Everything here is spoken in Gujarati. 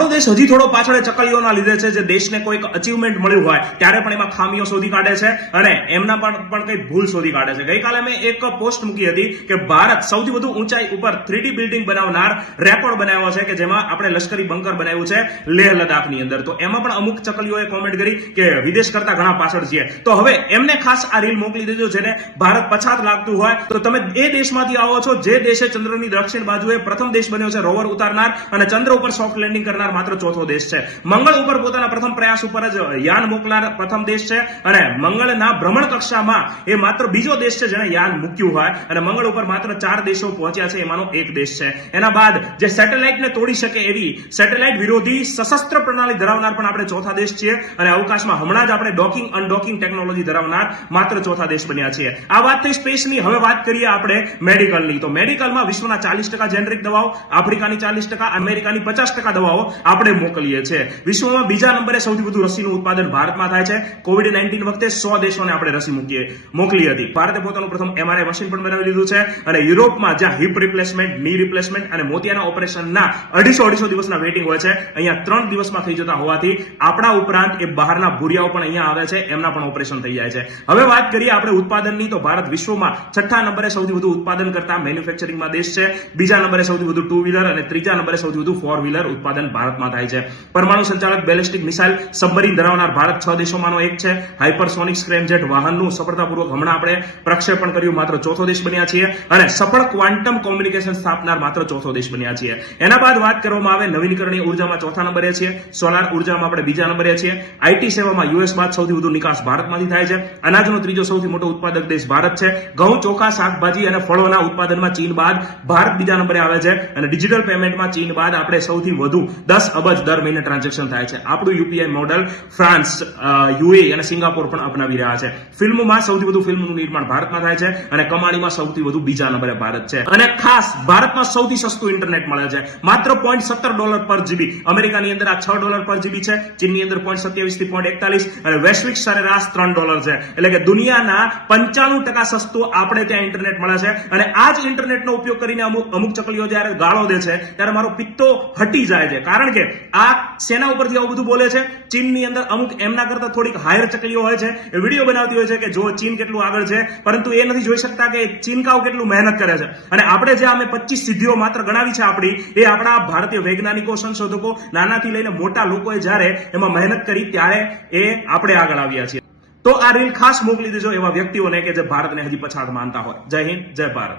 આપણો દેશ હજી થોડો પાછળ ચકલીઓના લીધે છે, જે દેશને કોઈક અચીવમેન્ટ મળ્યું હોય ત્યારે પણ એમાં ખામીઓ શોધી કાઢે છે અને એમના પણ કઈ ભૂલ શોધી કાઢે છે. ગઈકાલે મેં એક પોસ્ટ મૂકી હતી કે ભારત સૌથી વધુ ઊંચાઈ ઉપર 3D બિલ્ડિંગ બનાવનાર રેકોર્ડ બનાવ્યો છે, કે જેમાં આપણે લશ્કરી બંકર બનાવ્યું છે લેહ લદ્દાખની અંદર. તો એમાં પણ અમુક ચકલીઓએ કોમેન્ટ કરી કે વિદેશ કરતા ઘણા પાછળ છીએ. તો હવે એમને ખાસ આ રીલ મોકલી દીધો, જેને ભારત પછાત લાગતું હોય તો તમે એ દેશમાંથી આવો છો જે દેશે ચંદ્રની દક્ષિણ બાજુએ પ્રથમ દેશ બન્યો છે રોવર ઉતારનાર અને ચંદ્ર ઉપર સોફ્ટ લેન્ડિંગ કરનાર માત્ર ચોથો દેશ છે. મંગળ ઉપર પોતાના પ્રથમ પ્રયાસ ઉપર જ યાન મોકલનાર પ્રથમ દેશ છે અને મંગળના ભ્રમણ કક્ષામાં એ માત્ર બીજો દેશ છે જેને યાન મૂક્યું હોય અને મંગળ ઉપર માત્ર 4 દેશો પહોંચ્યા છે, એમાંનો એક દેશ છે. એના બાદ જે સેટેલાઇટને તોડી શકે એવી સેટેલાઇટ વિરોધી સશસ્ત્ર પ્રણાલી ધરાવનાર પણ આપણે ચોથા દેશ છીએ અને અવકાશમાં હમણાં જ આપણે ડોકિંગ અનડોકિંગ ટેકનોલોજી ધરાવનાર માત્ર ચોથા દેશ બન્યા છીએ. આ વાત થઈ સ્પેસની. હવે વાત કરીએ આપણે મેડિકલની. તો મેડિકલમાં વિશ્વના 40% જેનરિક દવાઓ, આફ્રિકાની 40%, અમેરિકાની 50% દવાઓ આપણે મોકલીએ છીએ. વિશ્વમાં બીજા નંબરે સૌથી વધુ રસીનું ઉત્પાદન ભારતમાં થાય છે. કોવિડ-19 વખતે 100 દેશોને આપણે રસી મોકલી હતી. ભારતે પોતાનું પ્રથમ MRI મશીન પણ બનાવી લીધું છે અને યુરોપમાં જ્યાં હિપ રિપ્લેસમેન્ટ, ની રિપ્લેસમેન્ટ અને મોતિયાના ઓપરેશનના 250 દિવસના વેટિંગ હોય છે, અહીંયા 3 દિવસમાં થઈ જતા હોવાથી આપણા ઉપરાંત એ બહારના ભૂરિયાઓ પણ અહીંયા આવે છે, એમના પણ ઓપરેશન થઈ જાય છે. હવે વાત કરીએ આપણે ઉત્પાદનની. તો ભારત વિશ્વમાં 6થા નંબરે સૌથી વધુ ઉત્પાદન કરતા મેન્યુફેક્ચરિંગમાં દેશ છે. બીજા નંબરે સૌથી વધુ 2 વ્હીલર અને ત્રીજા નંબરે સૌથી વધુ 4 વ્હીલર ઉત્પાદન ભારતમાં થાય છે. પરમાણુ સંચાલક બેલિસ્ટિક મિસાઇલ સબમરીન ધરાવનાર ભારત 6 દેશોમાંનો એક છે. હાઇપરસોનિક સ્ક્રેમજેટ વાહનનું સફળતાપૂર્વક હમણાં આપણે પ્રક્ષેપણ કર્યું, માત્ર ચોથો દેશ બન્યા છીએ અને સફળ ક્વોન્ટમ કોમ્યુનિકેશન સ્થાપનાર માત્ર ચોથો દેશ બન્યા છીએ. એના બાદ વાત કરવામાં આવે નવીનીકરણીય ઉર્જામાં ચોથા નંબરે છીએ. સોલાર ઉર્જામાં આપણે બીજા નંબરે છીએ. આઈટી સેવામાં યુએસ બાદ સૌથી વધુ નિકાસ ભારતમાંથી થાય છે. અનાજનો ત્રીજો સૌથી મોટો ઉત્પાદક દેશ ભારત છે. ઘઉં, ચોખા, શાકભાજી અને ફળોના ઉત્પાદનમાં ચીન બાદ ભારત બીજા નંબરે આવે છે અને ડિજિટલ પેમેન્ટમાં ચીન બાદ આપણે સૌથી વધુ 10 અબજ દર મહિને ટ્રાન્ઝેક્શન થાય છે. આપણું યુપીઆઈ મોડલ ફ્રાન્સ, યુએ અને સિંગાપોર પણ અપનાવી રહ્યા છે. ફિલ્મમાં સૌથી વધુ ફિલ્મનું નિર્માણ ભારતમાં થાય છે અને કમાણીમાં સૌથી વધુ બીજા નંબરે ભારત છે. અને ખાસ ભારતમાં સૌથી સસ્તું ઇન્ટરનેટ મળે છે, માત્ર $0.17 પર જીબી. અમેરિકાની અંદર આ $6 પર જીબી છે, ચીનની અંદર 0.27 થી 0.41 અને વૈશ્વિક સરેરાશ $3 છે. એટલે કે દુનિયાના 95% સસ્તું આપણે ત્યાં ઇન્ટરનેટ મળે છે. અને આ જ ઇન્ટરનેટનો ઉપયોગ કરીને અમુક ચકલીઓ જ્યારે ગાળો દે છે ત્યારે મારો પિત્તો હટી જાય છે, કારણ કે આ સેના ઉપરથી આવું બધું બોલે છે. ચીનની અંદર અમુક એમના કરતા થોડીક હાયર ચકલીઓ હોય છે, એ વિડીયો બનાવતી હોય છે કે જો ચીન કેટલું આગળ છે, પરંતુ એ નથી જોઈ શકતા કે ચીનકાઓ કેટલું મહેનત કરે છે. અને આપણે જે અમે 25 સિદ્ધિઓ માત્ર ગણાવી છે આપણી, એ આપણા ભારતીય વૈજ્ઞાનિકો, સંશોધકો, નાનાથી લઈને મોટા લોકોએ જ્યારે એમાં મહેનત કરી ત્યારે એ આપણે આગળ આવ્યા છીએ. તો આ રીલ ખાસ મોકલી દેજો એવા વ્યક્તિઓને કે જે ભારતને હજી પછાત માનતા હોય. જય હિન્દ, જય ભારત.